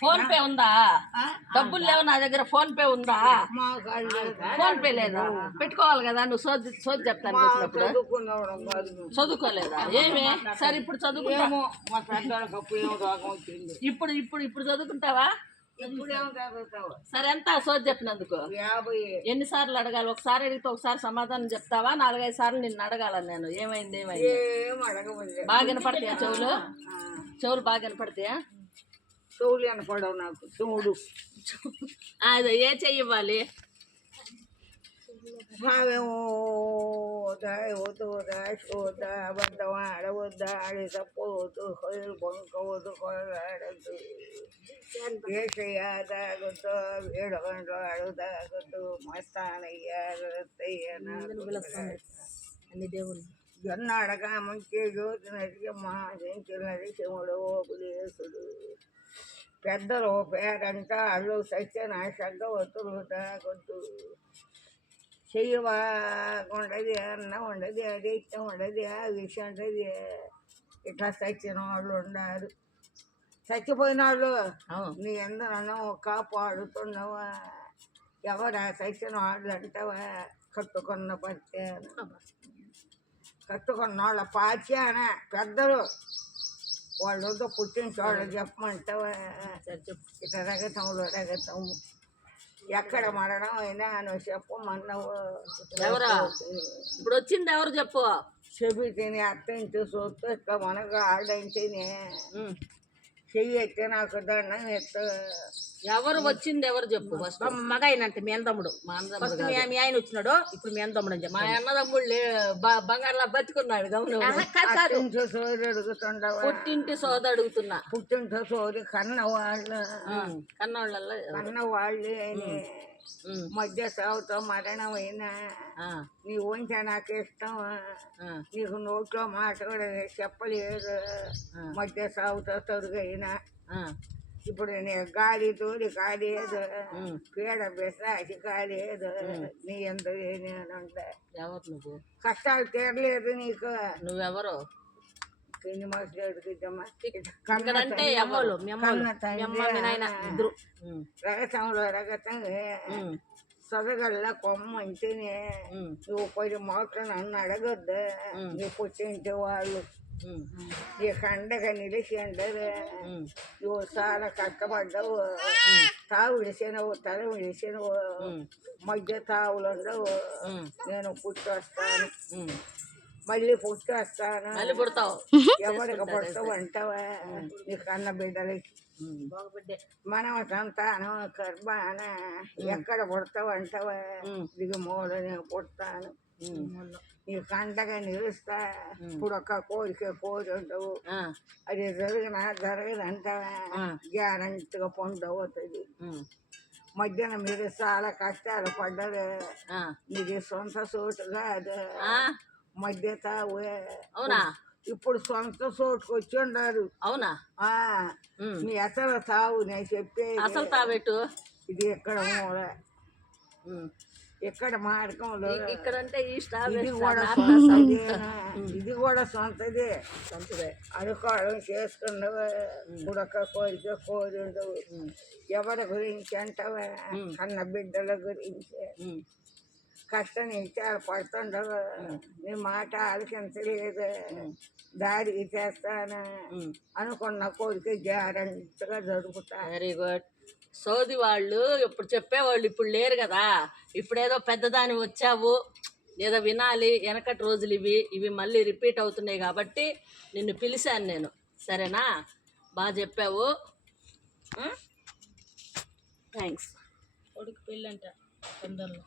Phone pay ఉందా? డబ్బులు లేవు నా దగ్గర. ఫోన్ పే ఉందా? ఫోన్ పే లేదా? పెట్టుకోవాలి కదా. నువ్వు సోది చెప్తాను చెప్పినప్పుడు. చదువుకోలేదా? ఏమి సరే ఇప్పుడు చదువుకుంటా. ఇప్పుడు ఇప్పుడు ఇప్పుడు చదువుకుంటావా? సరే ఎంత సోది చెప్పినందుకు? ఎన్నిసార్లు అడగాలి? ఒకసారి అడిగితే ఒకసారి సమాధానం చెప్తావా? 4-5 సార్లు నిన్ను అడగాలని నేను. ఏమైంది బాగా వినపడతాయా చెవులు? చెవులు బాగా వినపడతాయా? చెవులు వినపడవు నాకు. చూడు అదే ఏ చెయ్యి ఇవ్వాలి? వద్దా శోద్దా అబద్ధం ఆడవద్దా ఆడి తప్పవద్దు కొయ్యలు పొంకవద్దు కొడలాడద్దు ఏసయ్యా తాగొద్దు 7 గంటలు అడుగుతాగొద్దు మస్తానయ్యారయ్య అన్ని దేవుళ్ళు జొన్నాడక మంచి జ్యోతి నరికమ్మ చెంచున్నది శివుడు ఓపులేసుడు పెద్దలు పేరంతా అల్లు సత్యనాశంగా ఒత్తులు తాగొద్దు చెయ్యవా ఉండదు అన్నం ఉండదు అది ఇష్టం ఉండదు ఆ విషయం ఉంటుంది. ఇట్లా చచ్చిన వాళ్ళు ఉన్నారు. చచ్చిపోయిన వాళ్ళు నీ ఎందరన్నా కాపాడుతున్నావా? ఎవరా చచ్చిన వాళ్ళు అంటావా? కట్టుకున్న పచ్చాన కట్టుకున్న వాళ్ళ పాచ్యాన పెద్దలు వాళ్ళతో పుట్టిన చోట చెప్పమంటావా? ఇట్లా రగతంలో రగతము ఎక్కడ మరణం అయినా నువ్వు చెప్పమన్నావు. ఎవరా ఇప్పుడు వచ్చింది? ఎవరు చెప్పు? చెవి తిని అత్తంటే చూస్తే ఇట్లా మనకు ఆడంటేనే చెయ్యి ఎత్తే నాకు దండం ఎత్త. ఎవరు వచ్చింది? ఎవరు చెప్పు? మగ అయినంటే మీ అన్నదమ్ముడు. మీ ఆయన వచ్చినాడు. ఇప్పుడు మీ అన్నదమ్ముడు అని చెప్పి. మా అన్నదమ్ముడు బంగారులా బతుకున్నాడు. గమనించే సోది అడుగుతుండవా? పుట్టింటి సోద అడుగుతున్నా. పుట్టింటి సోది కన్నవాళ్ళు కన్నవాళ్ళే మధ్య సాగుతో మరణమైనా నీ ఉంచే నాకు ఇష్టం. నీకు నోట్లో మాట కూడా చెప్పలేదు. మధ్య సాగుతో తొరుగైనా ఇప్పుడు నేను గాలి తోడి కాలేదు పీడ బిసాసి కాలేదు. నీ ఎంత నేనుంటా. ఎవరు నువ్వు? కష్టాలు తీరలేదు నీకు. నువ్వెవరు? కింది మాట్లాడుకుంటామా రగతంలో రగతం సొదగల్ల కొమ్మ అంటేనే నువ్వు 10 మాటలు నన్ను అడగొద్దు. నీ పుట్టింటి వాళ్ళు నీ కండగా నిలిచి అంటారు. నువ్వు చాలా కష్టపడ్డావు. తావు విడిసినవు తల విడిసినవు మధ్య తావులు ఉండవు. నేను పుట్టి వస్తాను మళ్ళీ పుట్టి వస్తాను. ఎవరికి పుడతావు అంటావా? నీ కన్న బిడ్డలకి మనవ సంతానం గర్భాన ఎక్కడ పుడతావు అంటావా? దిగు మూల నేను పుడతాను. నీ కంటగా నిలుస్తా. ఇప్పుడు ఒక్క కోరిక కోరి ఉండవు. అది జరగదంటావా? గ్యారంటీగా పొందవుతుంది. మధ్యాహ్నం మీరు చాలా కష్టాలు పడ్డారు. నీది సొంత చోటు కాదు. మధ్య తావు ఇప్పుడు సొంత చోటుకు వచ్చి ఉన్నారు. అవునా? నీ అసలు తావు నేను చెప్పే అసలు తావేటు ఇది ఎక్కడ మూల ఎక్కడ మార్గంలో ఇక్కడంటే ఇది కూడా సొంతదే. ఇది కూడా సొంతదే. అనుకోవడం చేసుకున్నావు. ఇప్పుడు ఒక్క కోరిక కోరి ఉండవు. ఎవరి గురించి అంటావా? కన్న బిడ్డల గురించి కష్టం చాలా పడుతుండవు. నీ మాట ఆలకించలేదు. దారికి చేస్తాను అనుకున్న కోరిక గ్యారంటీగా జరుగుతా. Very good. సోది వాళ్ళు ఇప్పుడు చెప్పేవాళ్ళు ఇప్పుడు లేరు కదా. ఇప్పుడేదో పెద్దదాని వచ్చావు ఏదో వినాలి. వెనకటి రోజులు ఇవి మళ్ళీ రిపీట్ అవుతున్నాయి కాబట్టి నిన్ను పిలిచాను నేను. సరేనా? బాగా చెప్పావు. థ్యాంక్స్. కొడుకు పెళ్ళంట తొందరలో.